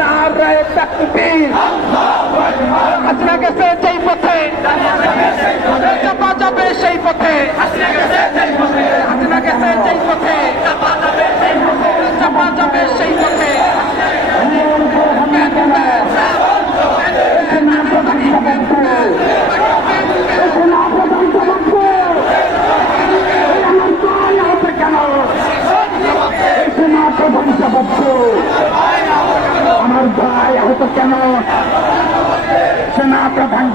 নারায়ে তাকবীর। হাসিনা গেছে যেই পথে চাপা যাবে সেই পথে। হাসিনা গেছে যেই পথে চাপা যাবে সেই পথে। আমার ভাই আহত কেন? সেনা প্রধান